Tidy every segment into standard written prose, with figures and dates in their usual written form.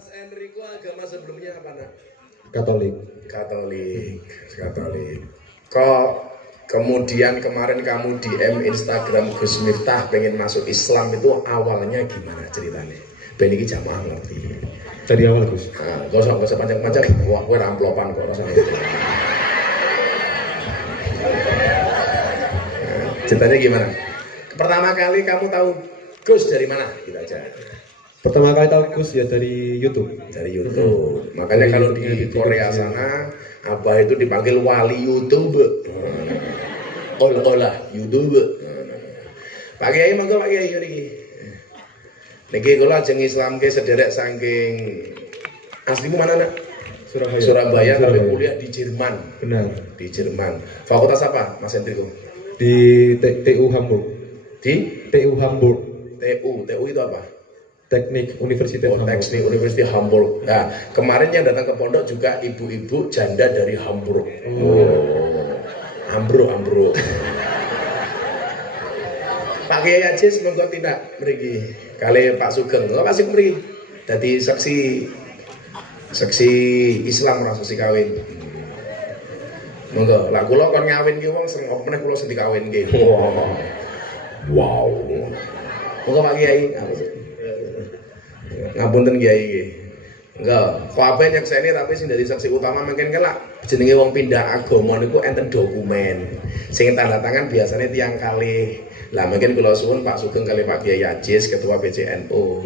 Mas Enrico agama sebelumnya apa nak? Katolik. Katolik. Kok kemudian kemarin kamu DM Instagram Gus Miftah pengen masuk Islam itu awalnya gimana ceritanya? Ben iki jamaah ngerti. Dari awal Gus. Nah, gak usah panjang-panjang. Wah, gue ramplopan kok rasanya. Ceritanya gimana? Pertama kali kamu tahu Gus dari mana? Gitu aja. Pertama kali tahu Gus ya dari YouTube. Dari YouTube. Makanya kalau di Korea sana Abah itu dipanggil wali YouTube. Olah YouTube. Pak Kiai monggo Pak Kiai niki. Niki kula ajeng Islam ke sederek saking aslimu mana nak? Surabaya tapi kuliah di Jerman. Benar. Di Jerman. Fakultas apa Mas Hendriko? Di TU Hamburg. Di TU Hamburg. TU itu apa? Teknik Universitas Hamburg. Teknik University Hamburg. Nah, kemarin yang datang ke pondok juga ibu-ibu janda dari Hamburg. Hamburg. Pak Kiai aja semoga tidak mriki. Kali Pak Sugeng, Pak Sugeng mriki. Dadi seksi Islam ora seksi kawin. Monggo, lah kula kon ngawin ki wong sing meneh kula sing dikawinke. Wow. Monggo Pak Kiai. Ngapunten Kiai iki. Enggak, kabeh nyekseni tapi sing dari saksi utama mungkin kelak jenenge wong pindah agama niku enten dokumen. Sing tanda tangan biasanya tiang kalih. Lah mungkin kula suwun Pak Sugeng kali Pak Kiai Ajis ketua PCNU.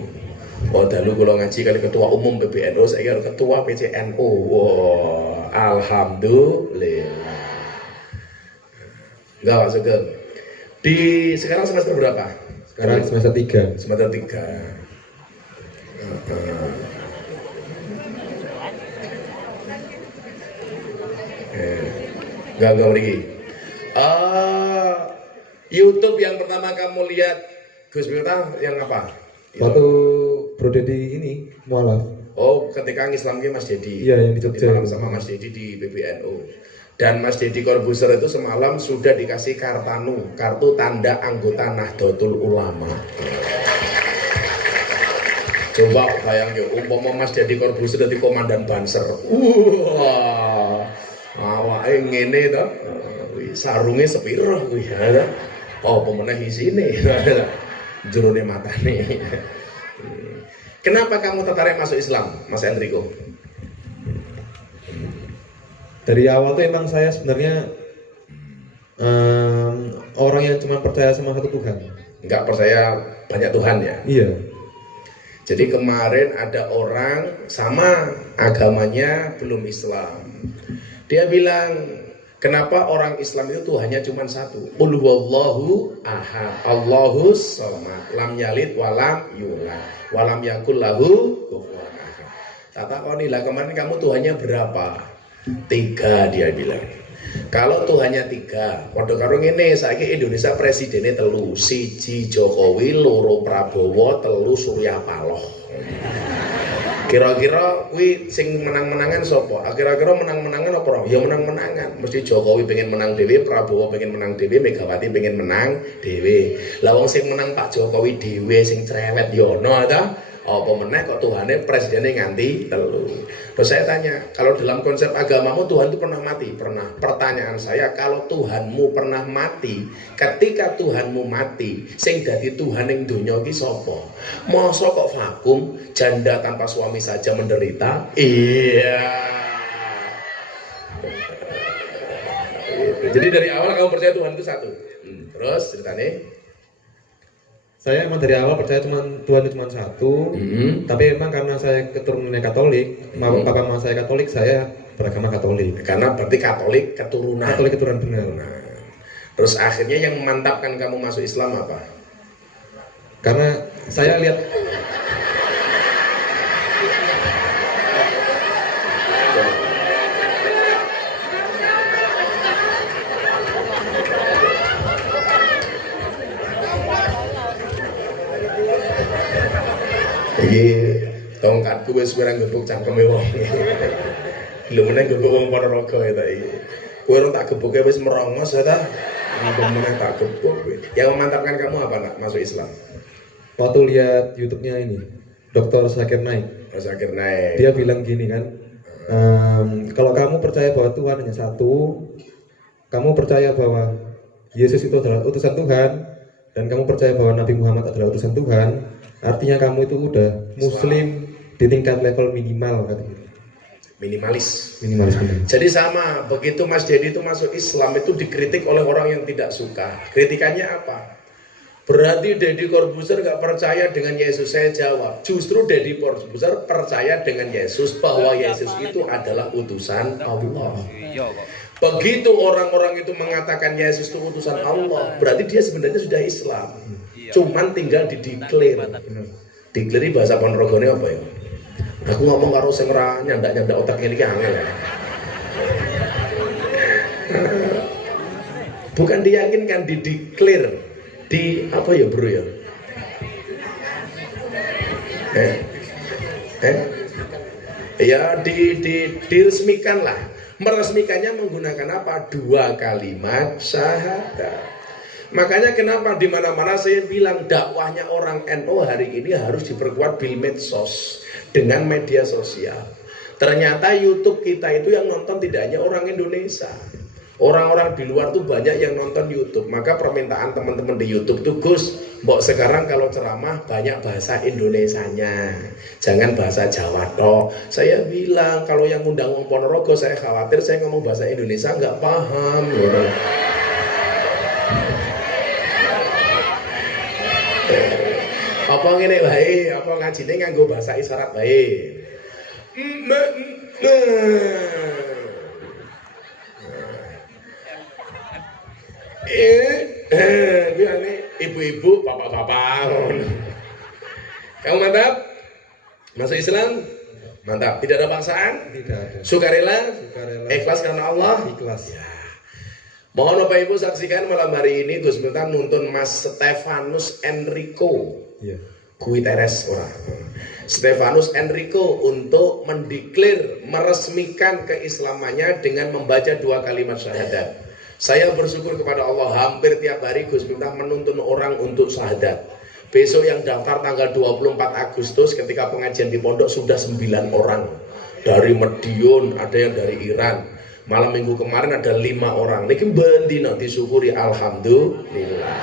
Oh dalu kula ngaji kali ketua umum PBNU, saiki karo ketua PCNU. Wow, alhamdulillah. Enggak Pak Sugeng. Di sekarang semester berapa? Sekarang semester 3. Semester 3. Gak lagi. YouTube yang pertama kamu lihat Gus Miftah yang apa? Waktu Bro Dedi ini mualaf. Oh, ketika Islamnya Mas Dedi. Iya, yang di Jogja. Malam sama Mas Dedi di PBNU. Dan Mas Dedi Corbuzier itu semalam sudah dikasih kartu tanda anggota Nahdlatul Ulama. Coba bayangin, umpama Mas Deddy Corbuzier dadi komandan Banser. Wah, awake ngene to. Sarunge sepiro kuwi ya. Oh, pemenang isine. Jurune matane. Kenapa kamu tertarik masuk Islam, Mas Enrico? Dari awal tuh emang saya sebenarnya orang yang cuma percaya sama satu Tuhan. Enggak percaya banyak Tuhan ya? Iya. Jadi kemarin ada orang sama agamanya belum Islam. Dia bilang, kenapa orang Islam itu Tuhannya cuma satu? Qul huwallahu ahad, Allahus samad, lam yalid walam yulad, walam yakul lahu kufuwan ahad. Takoni lah kemarin kamu Tuhannya berapa? 3 dia bilang. Kalau Tuhannya 3, waduh karo ngene saiki Indonesia presidennya 3, 1 Jokowi, 2 Prabowo, 3 Surya Paloh. Kira-kira kuwi sing menang-menangan sapa? Kira-kira menang-menangan apa ora? Ya menang-menangan. Mesti Jokowi pengen menang dhewe, Prabowo pengen menang dhewe, Megawati pengen menang dhewe. Lah wong sing menang Pak Jokowi dhewe sing cerewet ya ono ta? Apa meneh kok Tuhannya presidennya nganti 3. Terus saya tanya, kalau dalam konsep agamamu Tuhan itu pernah mati? Pernah. Pertanyaan saya, kalau Tuhanmu pernah mati, ketika Tuhanmu mati, sing dadi Tuhan ing donya iki sapa? Masa kok vakum, janda tanpa suami saja menderita? Iya. Jadi dari awal kamu percaya Tuhan itu satu. Terus ceritanya? Saya emang dari awal percaya Tuhan itu cuma satu, tapi emang karena saya keturunannya Katolik, papa mama saya Katolik, saya beragama Katolik. Karena berarti Katolik keturunan. Katolik keturunan benar. Terus akhirnya yang memantapkan kamu masuk Islam apa? Karena saya lihat iki tongkatku wis ora gebuk cangkeme wong. Lho meneh gebuk wong Ponorogo ya ta iki. Kowe ora tak gebuke wis merongos ya ta. Ngomong meneh tak gebuk kowe. Yang memantapkan kamu apa nak masuk Islam? waktu lihat YouTube-nya ini Dr. Zakir Naik. Zakir Naik. Dia bilang gini kan, kalau kamu percaya bahwa Tuhan hanya satu, kamu percaya bahwa Yesus itu adalah utusan Tuhan, dan kamu percaya bahwa Nabi Muhammad adalah utusan Tuhan, artinya kamu itu udah Muslim di tingkat level minimal katanya. Minimalis. Minimalis. Jadi sama, begitu Mas Dedi itu masuk Islam itu dikritik oleh orang yang tidak suka. Kritikannya apa? Berarti Deddy Corbuzier gak percaya dengan Yesus. Saya jawab, justru Deddy Corbuzier percaya dengan Yesus, bahwa Yesus itu adalah utusan Allah. Begitu orang-orang itu mengatakan Yesus itu utusan Allah, berarti dia sebenarnya sudah Islam. Cuman tinggal dideklar. Deklar bahasa Ponorogonya apa ya? Aku ngomong karo sing ora nyandak-nyandak otak ini ki angel ya. Bukan diyakinkan, dideklar. Di apa ya bro ya? Ya diresmikan lah. Meresmikannya menggunakan apa? 2 kalimat syahadat. Makanya kenapa di mana-mana saya bilang dakwahnya orang NU hari ini harus diperkuat bil medsos, dengan media sosial. Ternyata YouTube kita itu yang nonton tidak hanya orang Indonesia. Orang-orang di luar tuh banyak yang nonton YouTube. Maka permintaan teman-teman di YouTube tuh, Gus, mbok sekarang kalau ceramah banyak bahasa Indonesianya, jangan bahasa Jawa toh. Saya bilang kalau yang ngundang wong Ponorogo, saya khawatir saya ngomong bahasa Indonesia nggak paham gitu. Apa ngene wae, apa ngajine nganggo bahasa isyarat wae. Ibu-ibu, bapak-bapak. Kamu mantap? Masuk Islam? Mantap. Tidak ada paksaan? Tidak ada. Sukarela? Ikhlas karena Allah? Ikhlas. Ya. Mohon Bapak Ibu saksikan malam hari ini Gus Miftah nuntun Mas Stefanus Enrico. Iya. Guiteres orang. Stefanus Enrico untuk mendeklar, meresmikan keislamannya dengan membaca 2 kalimat syahadat. Saya bersyukur kepada Allah, hampir tiap hari Gus Miftah menuntun orang untuk syahadat. Besok yang daftar tanggal 24 Agustus ketika pengajian di pondok sudah 9 orang. Dari Madiun, ada yang dari Iran. Malam minggu kemarin ada 5 orang. Niki bendi nanti syukuri alhamdulillah.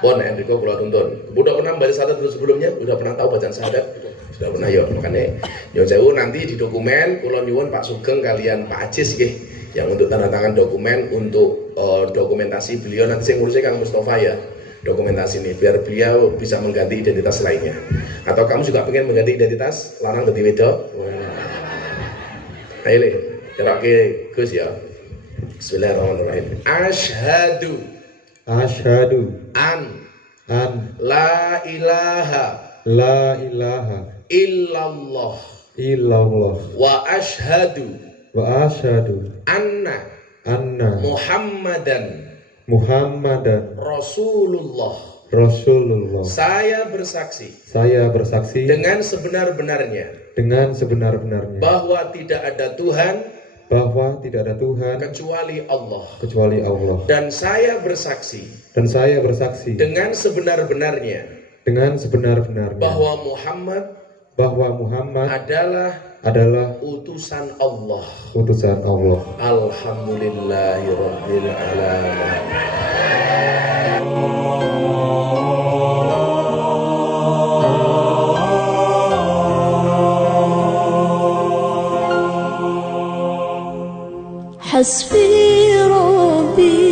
Bon Enrico kula tuntun. Udah pernah baca syahadat dulu sebelumnya? Udah pernah tahu bacaan syahadat? Sudah pernah ya. Makanya yo jauh nanti di dokumen kula nyuwun Pak Sugeng kalian Pak Ajis nggih yang untuk tanda tangan dokumen untuk dokumentasi beliau, nanti saya ngurusnya Kang Mustafa ya dokumentasi ini biar beliau bisa mengganti identitas lainnya. Atau kamu juga pengen mengganti identitas lanang ganti wedok? Ayo le, terake Gus ya. Bismillahirrahmanirrahim. Asyhadu an la ilaha illallah wa asyhadu anna Muhammadan Rasulullah. Saya bersaksi dengan sebenar-benarnya bahwa tidak ada Tuhan kecuali Allah. Dan saya bersaksi dengan sebenar-benarnya bahwa Muhammad adalah utusan Allah. Alhamdulillahirabbil alamin. حسبي ربي